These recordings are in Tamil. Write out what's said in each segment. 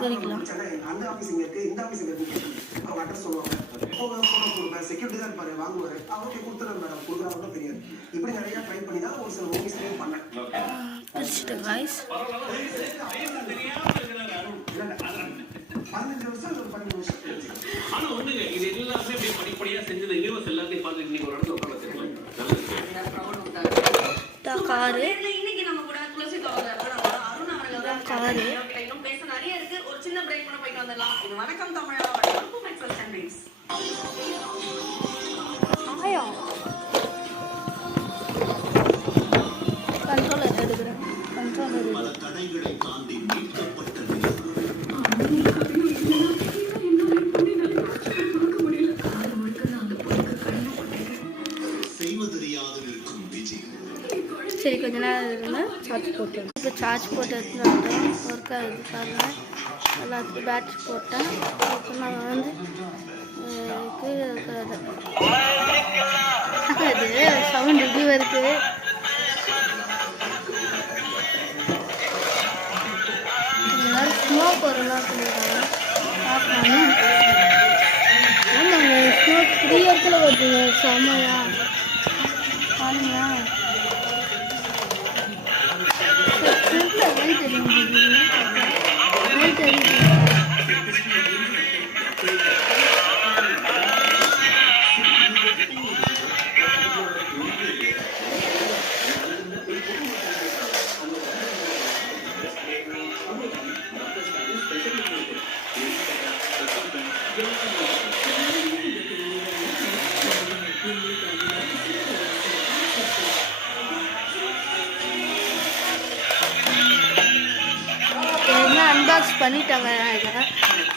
தெரிக்கலாம். அந்த ஆஃபீஸ் இங்க இருக்கு, இந்த ஆஃபீஸ் இங்க இருக்கு. அவங்க அட்ரஸ் சொல்லுவாங்க. அவங்க போட்டோ கொடுப்பேன். செக்யூரிட்டி தான் இருப்பாரு, வாங்குவாரு. அவருக்கு கொடுத்துறேன் மேடம், கொடுக்குறாங்க தெரியாது. இப்படி நிறைய ட்ரை பண்ணி தான் ஒரு சில மூவிஸ்லயும் பண்ணேன். பிடிச்சிட்டு காய்ஸ் 15 வருஷம் ஒரு 12 வருஷம். ஆனா ஒண்ணுங்க, இது எல்லாமே அப்படியே படிப்படியா செஞ்சது யூனிவர்ஸ் எல்லாத்தையும் பார்த்து இன்னைக்கு ஒரு இடத்துல உட்கார வச்சிருக்கலாம். காரு இன்னைக்கு நம்ம கூட குலசி தோழர் அருண் அவர்கள் காரு இன்னும் பேச நிறைய இருக்கு. ஒரு சின்ன பிரேக் பண்ண போயிட்டு வந்துடலாம். இது வணக்கம் தமிழா வணக்கம் எக்ஸல் சண்டேஸ். ஆயா கண்ட்ரோலர் எடுக்கிறேன். கண்ட்ரோலர் பல தடைகளை தாண்டி மீட்கப்பட்டது. செய்வதறியாதவிருக்கும் விஜய். சரி கொஞ்ச நேரம் இருந்து சார்ஜ் போட்டேன். இப்போ சார்ஜ் போட்டு எடுத்துகிட்டு வந்துட்டோம். ஒர்க் ஆகுது பாருங்கள். எல்லாத்துக்கும் பேட்ரி போட்டேன். இப்போ நான் வந்து கீழே இருக்கிறது இது சவுண்ட் இது இருக்குது. ஸ்மோக் வரலாம் சொல்லிடுறாங்க. பார்க்கணும். ஆமாங்க ஸ்மோக் 3 இடத்துல வருதுங்க. செம்மையா பாருங்களா. அன்பாக்ஸ் பண்ணிட்டாங்க.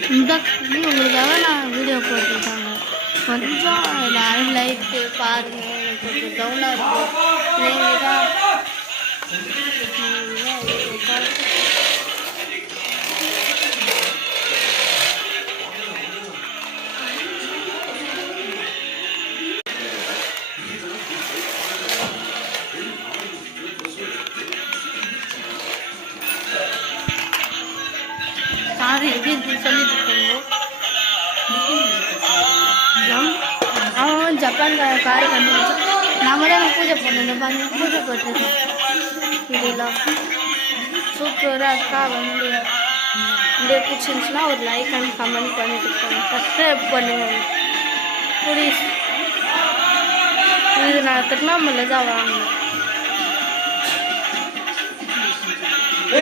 அன்பாக்ஸ் பண்ணி உங்களுக்காக நான் வீடியோ போட்டுருக்காங்க. கொஞ்சம் எல்லாரும் லைட்டு பாருங்கள். கொஞ்சம் டவுனாக இருக்கும். நீங்கள் தான் காரு எப்படி இருக்குன்னு சொல்லிட்டு இருக்காங்க. அவன் ஜப்பான் காரை கண்டுபிடிச்சோம். நம்ம தான் பூஜை பண்ணணும். பாருங்க பூஜை போட்டிருக்கோம். இதெல்லாம் சூப்பராக இருக்கா. வந்து இந்த பிடிச்சிருந்துச்சுன்னா ஒரு லைக் அண்ட் கமெண்ட் பண்ணிட்டு இருக்காங்க. சப்ஸ்கிரைப் பண்ணுங்க ப்ளீஸ். இது நான் திருவண்ணாமலை தான் வாங்கினேன்.